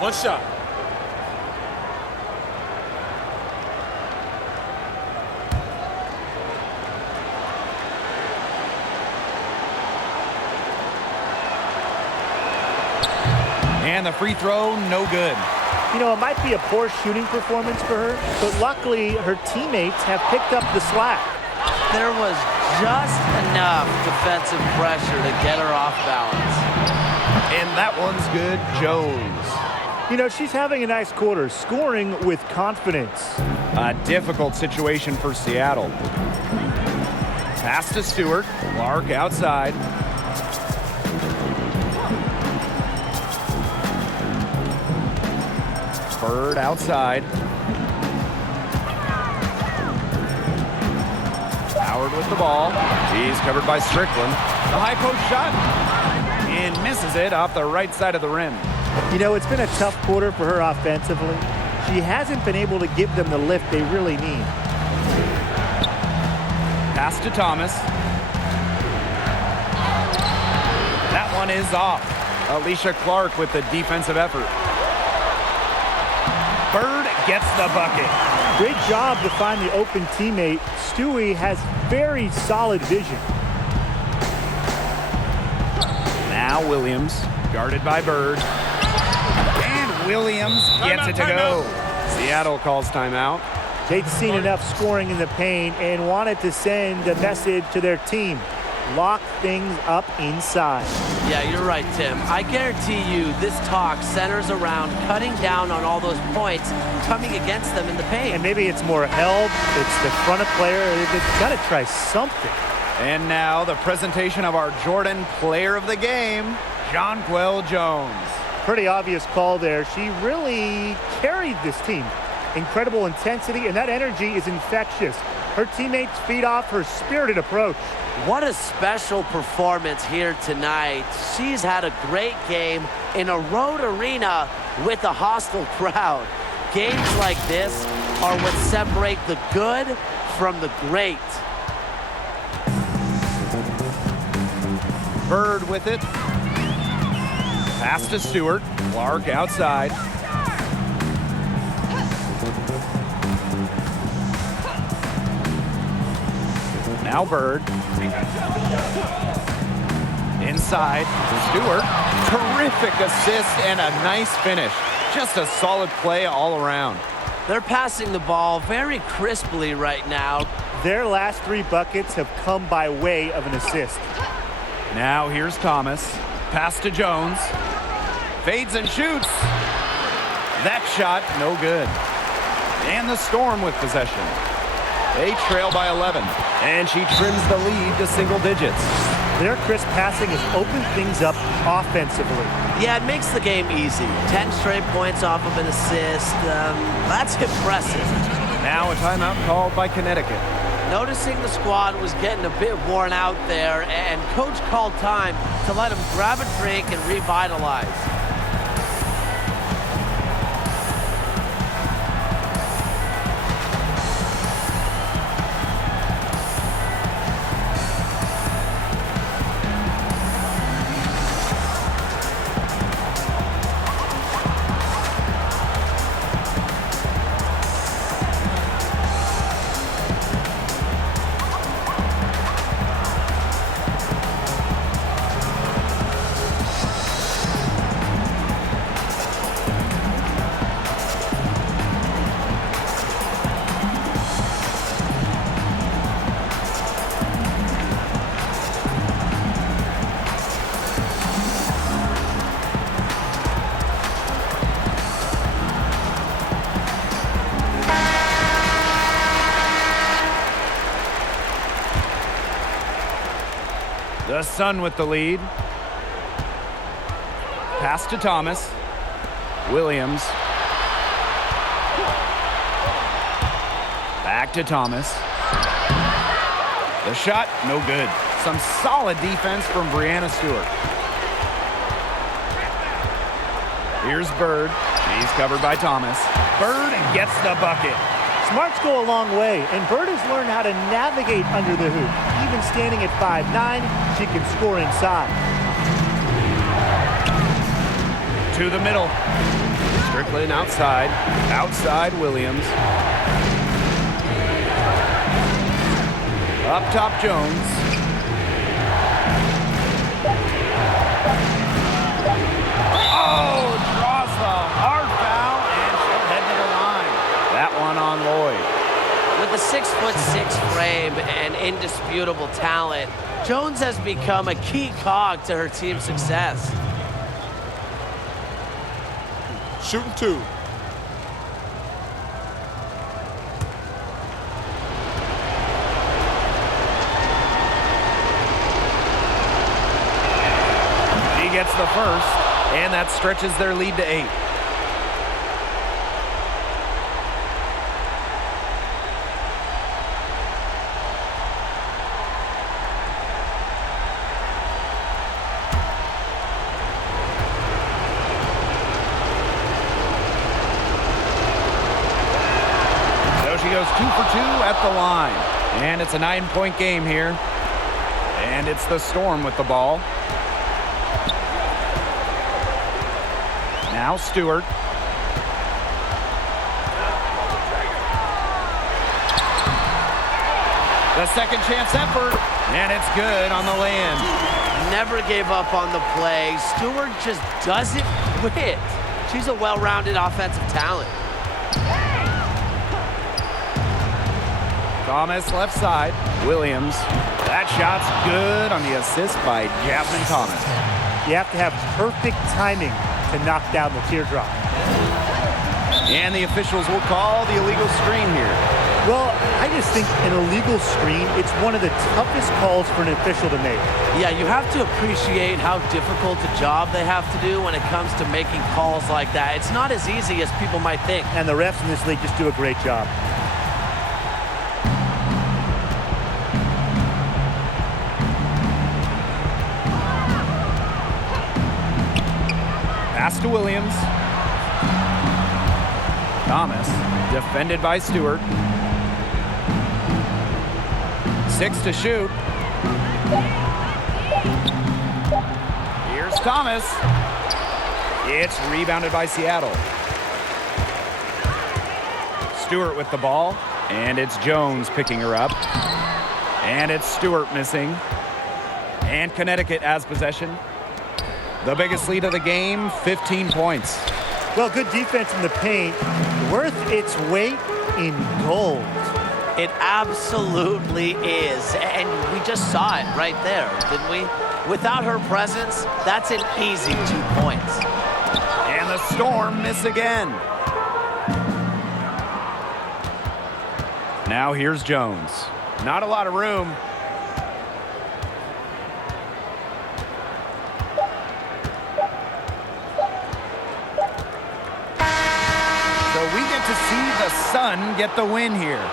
One shot. And the free throw, no good. You know, it might be a poor shooting performance for her, but luckily her teammates have picked up the slack. There was just enough defensive pressure to get her off balance. And that one's good. Jones. You know, she's having a nice quarter, scoring with confidence. A difficult situation for Seattle. Pass to Stewart. Clark outside. Bird outside. Howard with the ball. She's covered by Strickland. The high post shot. And misses it off the right side of the rim. You know, it's been a tough quarter for her offensively. She hasn't been able to give them the lift they really need. Pass to Thomas. That one is off. Alicia Clark with the defensive effort. Bird gets the bucket. Great job to find the open teammate. Stewie has very solid vision. Now Williams, guarded by Bird. And Williams gets it to go. Seattle calls timeout. They'd seen enough scoring in the paint and wanted to send a message to their team. Lock things up inside. Yeah, you're right, Tim. I guarantee you this talk centers around cutting down on all those points coming against them in the paint. And maybe it's more help. It's the front of player. They've got to try something. And now the presentation of our Jordan Player of the Game, Jonquel Jones. Pretty obvious call there. She really carried this team. Incredible intensity, and that energy is infectious. Her teammates feed off her spirited approach. What a special performance here tonight. She's had a great game in a road arena with a hostile crowd. Games like this are what separate the good from the great. Bird with it. Pass to Stewart. Clark outside. Now Bird. Inside. Stewart. Terrific assist and a nice finish. Just a solid play all around. They're passing the ball very crisply right now. Their last 3 buckets have come by way of an assist. Now here's Thomas. Pass to Jones. Fades and shoots. That shot, no good. And the Storm with possession. They trail by 11. And she trims the lead to single digits. Their crisp passing has opened things up offensively. Yeah, it makes the game easy. 10 straight points off of an assist. That's impressive. Now a timeout called by Connecticut. Noticing the squad was getting a bit worn out there, and coach called time to let him grab a drink and revitalize. The Sun with the lead. Pass to Thomas. Williams. Back to Thomas. The shot, no good. Some solid defense from Brianna Stewart. Here's Bird. She's covered by Thomas. Bird gets the bucket. Smarts go a long way, and Bird has learned how to navigate under the hoop. Even standing at 5'9", she can score inside. To the middle. Strickland outside. Outside Williams. Up top Jones. Oh, draws the hard foul, and she'll head to the line. That one on Lloyd. With a 6'6" frame and indisputable talent, Jones has become a key cog to her team's success. Shooting two. She gets the first, and that stretches their lead to 8. She goes 2 for 2 at the line. And it's a 9-point game here. And it's the Storm with the ball. Now Stewart. The second chance effort. And it's good on the land. Never gave up on the play. Stewart just doesn't quit. She's a well-rounded offensive talent. Thomas left side. Williams. That shot's good on the assist by Jasmine Thomas. You have to have perfect timing to knock down the teardrop. And the officials will call the illegal screen here. Well, I just think an illegal screen, it's one of the toughest calls for an official to make. Yeah, you have to appreciate how difficult a job they have to do when it comes to making calls like that. It's not as easy as people might think. And the refs in this league just do a great job. Pass to Williams. Thomas, defended by Stewart. 6 to shoot. Here's Thomas. It's rebounded by Seattle. Stewart with the ball, and it's Jones picking her up. And it's Stewart missing. And Connecticut has possession. The biggest lead of the game, 15 points. Well, good defense in the paint, worth its weight in gold. It absolutely is. And we just saw it right there, didn't we? Without her presence, that's an easy 2 points. And the Storm miss again. Now here's Jones. Not a lot of room. So we get to see the Sun get the win here.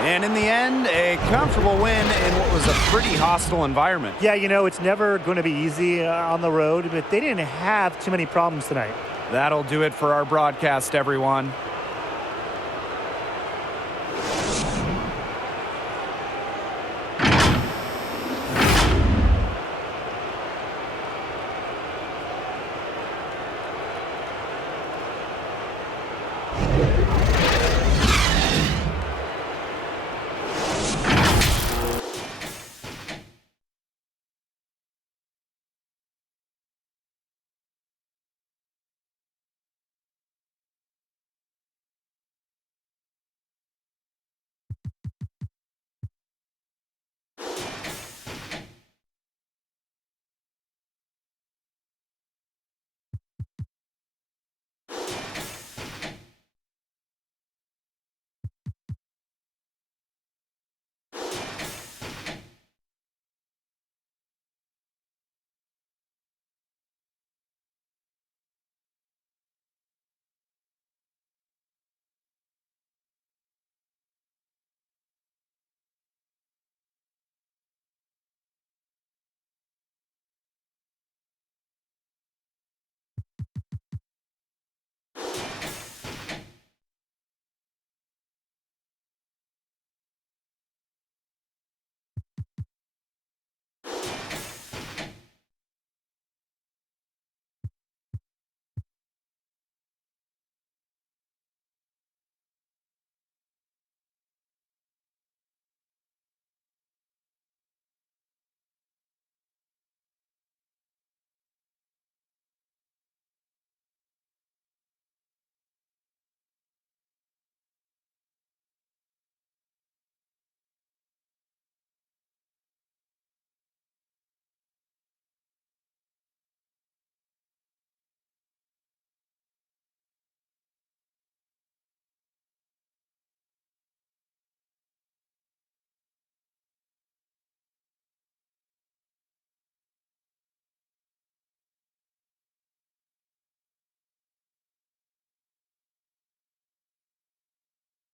And in the end, a comfortable win in what was a pretty hostile environment. Yeah, you know, it's never going to be easy on the road, but they didn't have too many problems tonight. That'll do it for our broadcast, everyone.